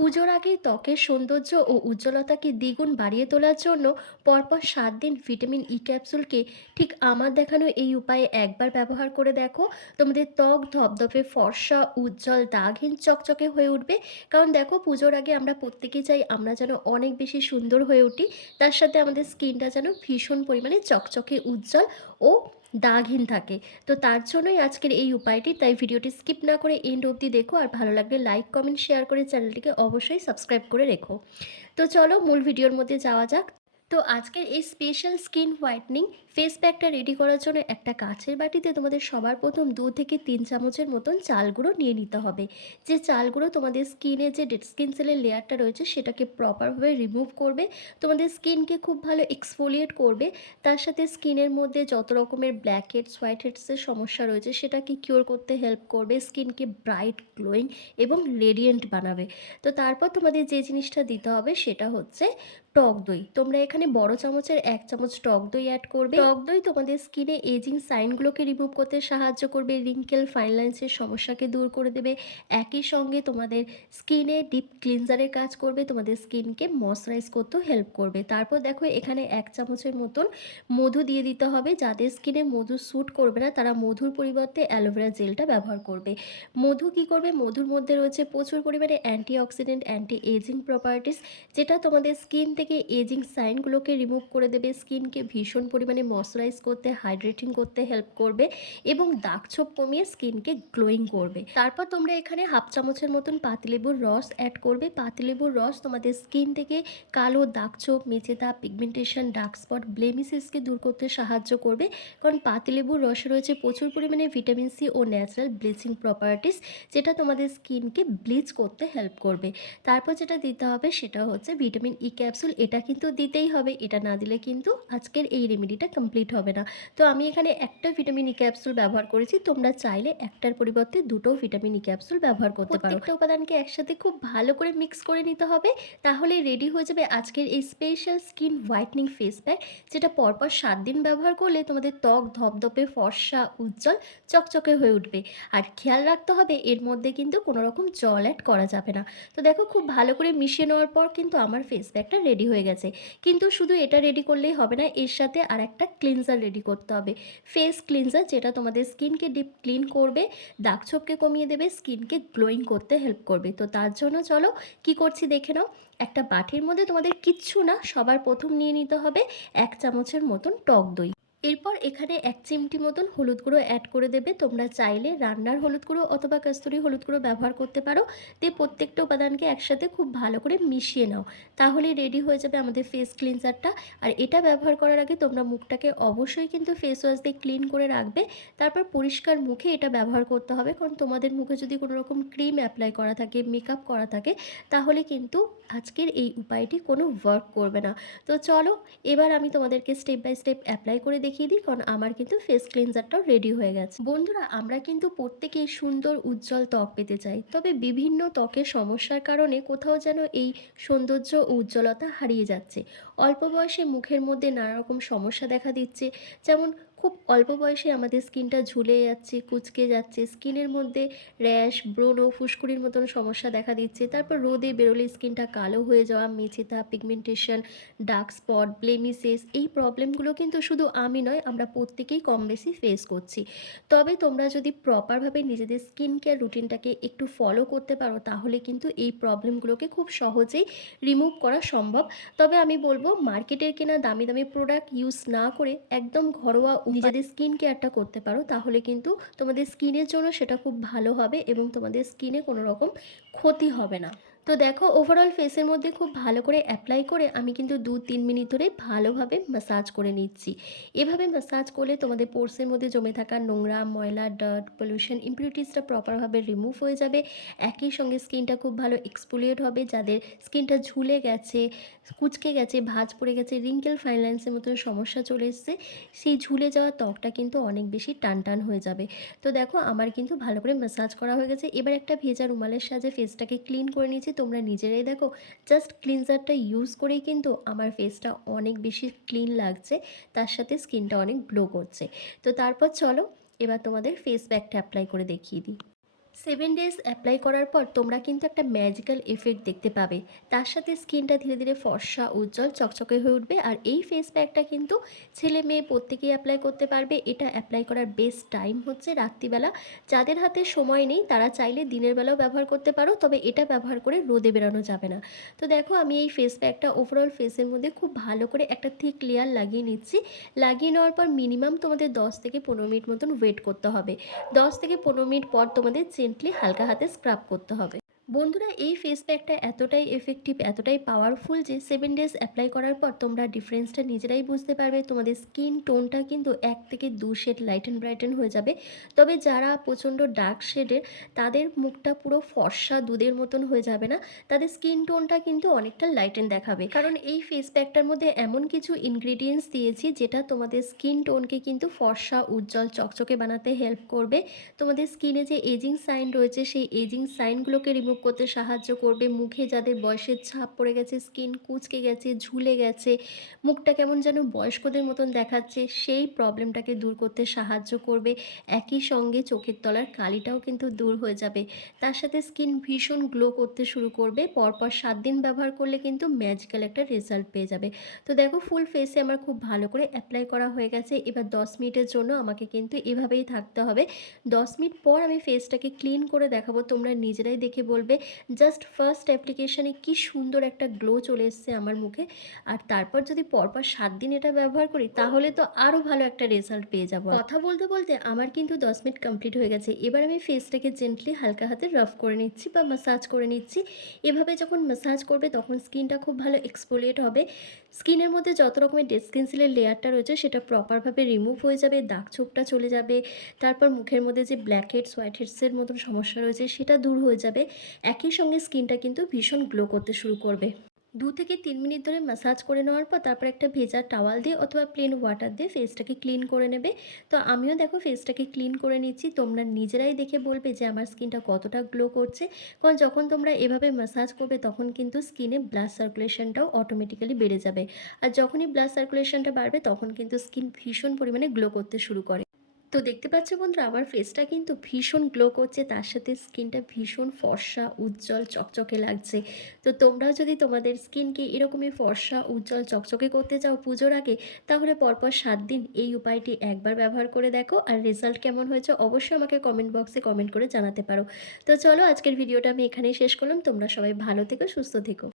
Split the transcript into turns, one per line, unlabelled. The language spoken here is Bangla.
পুজোর আগেই ত্বকের সৌন্দর্য ও উজ্জ্বলতাকে দ্বিগুণ বাড়িয়ে তোলার জন্য পরপর সাত দিন ভিটামিন ই ক্যাপসুলকে ঠিক আমার দেখানো এই উপায়ে একবার ব্যবহার করে দেখো। তোমাদের ত্বক ধপধপে ফর্সা, উজ্জ্বল, দাগহীন, চকচকে হয়ে উঠবে। কারণ দেখো, পুজোর আগে আমরা প্রত্যেকে চাই আমরা যেন অনেক বেশি সুন্দর হয়ে উঠি। তার সাথে আমাদের স্কিনটা যেন ভীষণ পরিমাণে চকচকে, উজ্জ্বল ও দাগহীন থাকে। তো তার জন্যই আজকের এই উপায়টি, তাই ভিডিওটি স্কিপ না করে এন্ড অবধি দেখো। আর ভালো লাগলে লাইক কমেন্ট শেয়ার করে চ্যানেলটিকে অবশ্যই সাবস্ক্রাইব করে রেখো। তো চলো মূল ভিডিওর মধ্যে যাওয়া যাক। তো আজকের এই স্পেশাল স্কিন হোয়াইটনিং ফেস প্যাকটা রেডি করার জন্য একটা কাঁচের বাটিতে তোমাদের সবার প্রথম দু থেকে তিন চামচের মতন চাল গুঁড়ো নিয়ে নিতে হবে। যে চাল গুঁড়ো তোমাদের স্কিনে যে ডেড স্কিন সেলের লেয়ারটা রয়েছে সেটাকে প্রপারভাবে রিমুভ করবে। তোমাদের স্কিনকে খুব ভালো এক্সফোলিয়েট করবে। তার সাথে স্কিনের মধ্যে যত রকমের ব্ল্যাক হেডস হোয়াইট হেডসের সমস্যা রয়েছে সেটাকে কিওর করতে হেল্প করবে। স্কিনকে ব্রাইট গ্লোয়িং এবং রেডিয়েন্ট বানাবে। তো তারপর তোমাদের যে জিনিসটা দিতে হবে সেটা হচ্ছে টক দই। তোমরা এখানে বড় চামচের এক চামচ টক দই অ্যাড করবে। টক দই তোমাদের স্কিনে এজিং সাইনগুলোকে রিমুভ করতে সাহায্য করবে রিঙ্কেল ফাইন লাইন্সের সমস্যাকে দূর করে দেবে। একই সঙ্গে তোমাদের স্কিনে ডিপ ক্লিনজারের কাজ করবে, তোমাদের স্কিনকে ময়শ্চারাইজ করতেও হেল্প করবে। তারপর দেখো এখানে এক চামচের মতন মধু দিয়ে দিতে হবে, যাদের স্কিনে মধু স্যুট করবে না, তারা মধুর পরিবর্তে অ্যালোভেরা জেলটা ব্যবহার করবে। মধু কি করবে? মধুর মধ্যে রয়েছে প্রচুর পরিমাণে anti oxidant anti ageing properties যেটা তোমাদের স্কিন থেকে এজিং সাইনগুলোকে রিমুভ করে দেবে। স্কিনকে ভীষণ পরিমাণে ময়শ্চারাইজ করতে হাইড্রেটিং করতে হেল্প করবে এবং দাগ ছোপ কমিয়ে স্কিনকে গ্লোয়িং করবে। তারপর তোমরা এখানে হাফ চামচের মতন পাতিলেবুর রস অ্যাড করবে। পাতিলেবুর রস তোমাদের স্কিন থেকে কালো দাগ ছোপ মেচে দাগ পিগমেন্টেশন ডার্ক স্পট ব্লেমিসেসকে দূর করতে সাহায্য করবে। কারণ পাতিলেবুর রসে রয়েছে প্রচুর পরিমাণে ভিটামিন সি ও ন্যাচারাল ব্লিচিং প্রপার্টিস যেটা তোমাদের স্কিনকে ব্লিচ করতে হেল্প করবে। তারপর যেটা দিতে হবে সেটা হচ্ছে ভিটামিন ই ক্যাপসুল এটা কিন্তু দিতেই হবে, এটা না দিলে কিন্তু আজকের এই রেমেডিটা কমপ্লিট হবে না। তো আমি এখানে একটা ভিটামিন ই ক্যাপসুল ব্যবহার করেছি, তোমরা চাইলে একটার পরিবর্তে দুটো ভিটামিন ই ক্যাপসুল ব্যবহার করতে পারো। প্রত্যেকটা উপাদানকে একসাথে খুব ভালো করে মিক্স করে নিতে হবে, তাহলে রেডি হয়ে যাবে আজকের এই special skin whitening face pack যেটা পরপর সাত দিন ব্যবহার করলে তোমাদের ত্বক ধপধপে, ফর্সা, উজ্জ্বল, চকচকে হয়ে উঠবে। আর খেয়াল রাখতে হবে, এর মধ্যে কিন্তু কোনো রকম জল অ্যাড করা যাবে না। তো দেখো খুব ভালো করে মিশিয়ে নেওয়ার পর কিন্তু আমার ফেস প্যাকটা রেডি হয়ে গেছে। কিন্তু শুধু এটা রেডি করলেই হবে না, এর সাথে আর একটা ক্লিনজার রেডি করতে হবে। ফেস ক্লিনজার যেটা তোমাদের স্কিনকে ডিপ ক্লিন করবে, দাগ ছোপকে কমিয়ে দেবে, স্কিনকে গ্লোয়িং করতে হেল্প করবে। তো তার জন্য চলো কি করছি দেখে নাও। একটা বাটির মধ্যে তোমাদের কিচ্ছু না, সবার প্রথম নিয়ে নিতে হবে এক চামচের মতন টক দই। এরপর এখানে এক চিমটি মতন হলুদ গুঁড়ো অ্যাড করে দেবে। তোমরা চাইলে রান্নার হলুদ গুঁড়ো অথবা কস্তুরি হলুদ গুঁড়ো ব্যবহার করতে পারো। দিয়ে প্রত্যেকটা উপাদানকে একসাথে খুব ভালো করে মিশিয়ে নাও। তাহলে রেডি হয়ে যাবে আমাদের ফেস ক্লিনজারটা আর এটা ব্যবহার করার আগে তোমরা মুখটাকে অবশ্যই কিন্তু ফেস ওয়াশ দিয়ে ক্লিন করে রাখবে। তারপর পরিষ্কার মুখে এটা ব্যবহার করতে হবে। কারণ তোমাদের মুখে যদি কোনো রকম ক্রিম অ্যাপ্লাই করা থাকে মেকআপ করা থাকে, তাহলে কিন্তু আজকের এই উপায়টি কোনো ওয়ার্ক করবে না। তো চলো, এবার আমি তোমাদেরকে স্টেপ বাই স্টেপ অ্যাপ্লাই করে দেখিয়ে দিই, কারণ আমার কিন্তু ফেস ক্লিনজারটাও রেডি হয়ে গেছে। বন্ধুরা, আমরা কিন্তু প্রত্যেকেই সুন্দর, উজ্জ্বল ত্বক পেতে চাই। তবে বিভিন্ন ত্বকের সমস্যার কারণে কোথাও যেন এই সৌন্দর্য ও উজ্জ্বলতা হারিয়ে যাচ্ছে। অল্প বয়সে মুখের মধ্যে নানা রকম সমস্যা দেখা দিচ্ছে, যেমন খুব অল্প বয়সে আমাদের স্কিনটা ঝুলে যাচ্ছে, কুচকে যাচ্ছে, স্কিনের মধ্যে র্যাশ, ব্রণ ফুসকুড়ির মতন সমস্যা দেখা দিচ্ছে। তারপর রোদে বেরোলে স্কিনটা কালো হয়ে যাওয়া মেছেতা পিগমেন্টেশন, ডার্ক স্পট, ব্লেমিসেস, এই প্রবলেমগুলো কিন্তু শুধু আমি নয়, আমরা প্রত্যেকেই কম বেশি ফেস করছি। তবে তোমরা যদি প্রপারভাবে নিজেদের স্কিন কেয়ার রুটিনটাকে একটু ফলো করতে পারো, তাহলে কিন্তু এই প্রবলেমগুলোকে খুব সহজেই রিমুভ করা সম্ভব। তবে আমি বলব মার্কেটের কেনা দামি দামি প্রোডাক্ট ইউজ না করে একদম ঘরোয়া নিজেদের স্কিন কেয়ারটা করতে পারো, তাহলে কিন্তু তোমাদের স্কিনের জন্য সেটা খুব ভালো হবে এবং তোমাদের স্কিনে কোনো রকম ক্ষতি হবে না। তো দেখো ওভারঅল ফেসের মধ্যে খুব ভালো করে অ্যাপ্লাই করে আমি কিন্তু দু তিন মিনিট ধরে ভালোভাবে ম্যাসাজ করে নিচ্ছি। এভাবে ম্যাসাজ করলে তোমাদের পোর্সের মধ্যে জমে থাকা নোংরা, ময়লা ডার্ট পলিউশন ইম্পিউরিটিসটা প্রপারভাবে রিমুভ হয়ে যাবে। একই সঙ্গে স্কিনটা খুব ভালো এক্সপোলিয়েট হবে, যাদের স্কিনটা ঝুলে গেছে, কুচকে গেছে, ভাঁজ পড়ে গেছে রিঙ্কেল ফাইন্যান্সের মতন সমস্যা চলে এসছে, সেই ঝুলে যাওয়া ত্বকটা কিন্তু অনেক বেশি টান টান হয়ে যাবে। তো দেখো, আমার কিন্তু ভালো করে ম্যাসাজ করা হয়ে গেছে। এবার একটা ভেজা রুমালের সাহায্যে ফেসটাকে ক্লিন করে নিয়েছি। তোমরা নিজেরাই দেখো। জাস্ট ক্লিনজারটা ইউজ করেই কিন্তু আমার ফেসটা অনেক বেশি ক্লিন লাগছে, তার সাথে স্কিনটা অনেক গ্লো করছে। তো তারপর চলো, এবার তোমাদের ফেস প্যাকটা অ্যাপ্লাই করে দেখিয়ে দিই। সেভেন ডেজ অ্যাপ্লাই করার পর তোমরা কিন্তু একটা ম্যাজিক্যাল এফেক্ট দেখতে পাবে। তার সাথে স্কিনটা ধীরে ধীরে ফর্সা, উজ্জ্বল, চকচকে হয়ে উঠবে আর এই ফেস প্যাকটা কিন্তু ছেলে মেয়ে প্রত্যেকেই অ্যাপ্লাই করতে পারবে। এটা অ্যাপ্লাই করার বেস্ট টাইম হচ্ছে রাত্রিবেলা। যাদের হাতে সময় নেই, তারা চাইলে দিনের বেলাও ব্যবহার করতে পারো, তবে এটা ব্যবহার করে রোদে বেরোনো যাবে না। তো দেখো, আমি এই ফেস প্যাকটা ওভারঅল ফেসের মধ্যে খুব ভালো করে একটা থিক লেয়ার লাগিয়ে নিচ্ছি। লাগিয়ে নেওয়ার পর মিনিমাম তোমাদের দশ থেকে পনেরো মিনিট মতন ওয়েট করতে হবে। দশ থেকে পনেরো মিনিট পর তোমাদের জেন্টলি হালকা হাতে স্ক্রাব করতে হবে। বন্ধুরা, এই ফেস প্যাকটা এতটাই এফেক্টিভ এতটাই পাওয়ারফুল যে সেভেন ডেজ অ্যাপ্লাই করার পর তোমরা ডিফারেন্সটা নিজেরাই বুঝতে পারবে। তোমাদের স্কিন টোনটা কিন্তু এক থেকে দু শেড লাইট অ্যান্ড ব্রাইটেন হয়ে যাবে। তবে যারা প্রচণ্ড ডার্ক শেডের তাদের মুখটা পুরো ফর্সা দুধের মতন হয়ে যাবে না। তাদের স্কিন টোনটা কিন্তু অনেকটা লাইটেন দেখাবে। কারণ এই ফেস প্যাকটার মধ্যে এমন কিছু ইনগ্রিডিয়েন্টস দিয়েছি, যেটা তোমাদের স্কিন টোনকে কিন্তু ফর্সা, উজ্জ্বল, চকচকে বানাতে হেল্প করবে। তোমাদের স্কিনে যে এজিং সাইন রয়েছে, সেই এজিং সাইনগুলোকে রিমুভ করতে সাহায্য করবে। মুখে যাদের বয়সের ছাপ পড়ে গেছে স্কিন কুচকে গেছে, ঝুলে গেছে, মুখটা কেমন যেন বয়স্কদের মতন দেখাচ্ছে, সেই প্রবলেমটাকে দূর করতে সাহায্য করবে। একই সঙ্গে চোখের তলার কালিটাও কিন্তু দূর হয়ে যাবে। তার সাথে স্কিন ভীষণ গ্লো করতে শুরু করবে। পরপর সাত দিন ব্যবহার করলে কিন্তু ম্যাজিক্যাল একটা রেজাল্ট পেয়ে যাবে। তো দেখো ফুল ফেসে আমার খুব ভালো করে অ্যাপ্লাই করা হয়ে গেছে। এবার দশ মিনিটের জন্য আমাকে কিন্তু এভাবেই থাকতে হবে। দশ মিনিট পর আমি ফেসটাকে ক্লিন করে দেখাবো। তোমরা নিজেরাই দেখে বলবে জাস্ট ফার্স্ট অ্যাপ্লিকেশানে কি সুন্দর একটা গ্লো চলে এসছে আমার মুখে। আর তারপর যদি পরপর সাত দিন এটা ব্যবহার করি, তাহলে তো আরও ভালো একটা রেজাল্ট পেয়ে যাব। কথা বলতে বলতে আমার কিন্তু দশ মিনিট কমপ্লিট হয়ে গেছে। এবার আমি ফেসটাকে জেন্টলি হালকা হাতে রাফ করে নিচ্ছি বা মাসাজ করে নিচ্ছি। এভাবে যখন মাসাজ করবে, তখন স্কিনটা খুব ভালো এক্সপোলিয়েট হবে। স্কিনের মধ্যে যত রকমের ডেড স্কিন সেলের লেয়ারটা রয়েছে, সেটা প্রপারভাবে রিমুভ হয়ে যাবে, দাগ ছোপটা চলে যাবে, তারপর মুখের মধ্যে যে ব্ল্যাক হেডস হোয়াইট হেডসের মতন সমস্যা রয়েছে, সেটা দূর হয়ে যাবে। একই সঙ্গে স্কিনটা কিন্তু ভীষণ গ্লো করতে শুরু করবে। দু থেকে তিন মিনিট ধরে ম্যাসাজ করে নেওয়ার পর তারপর একটা ভেজা টাওয়াল দিয়ে অথবা প্লেন ওয়াটার দিয়ে ফেসটাকে ক্লিন করে নেবে। তো আমিও দেখো ফেসটাকে ক্লিন করে নিচ্ছি। তোমরা নিজেরাই দেখে বলবে যে আমার স্কিনটা কতটা গ্লো করছে। কারণ যখন তোমরা এভাবে ম্যাসাজ করবে তখন কিন্তু স্কিনে ব্লাড সার্কুলেশনটাও অটোমেটিক্যালি বেড়ে যাবে। আর যখনই ব্লাড সার্কুলেশনটা বাড়বে তখন কিন্তু স্কিন ভীষণ পরিমাণে গ্লো করতে শুরু করে। তো দেখতে পাচ্ছ বন্ধুরা, আমার ফেসটা কিন্তু ভীষণ গ্লো করছে, তার সাথে স্কিনটা ভীষণ ফর্সা, উজ্জ্বল, চকচকে লাগছে। তো তোমরাও যদি তোমাদের স্কিনকে এরকমই ফর্সা, উজ্জ্বল, চকচকে করতে চাও পুজোর আগে, তাহলে পরপর সাত দিন এই উপায়টি একবার ব্যবহার করে দেখো। আর রেজাল্ট কেমন হয়েছে অবশ্যই আমাকে কমেন্ট বক্সে কমেন্ট করে জানাতে পারো। তো চলো আজকের ভিডিওটা আমি এখানেই শেষ করলাম। তোমরা সবাই ভালো থেকো, সুস্থ থেকো।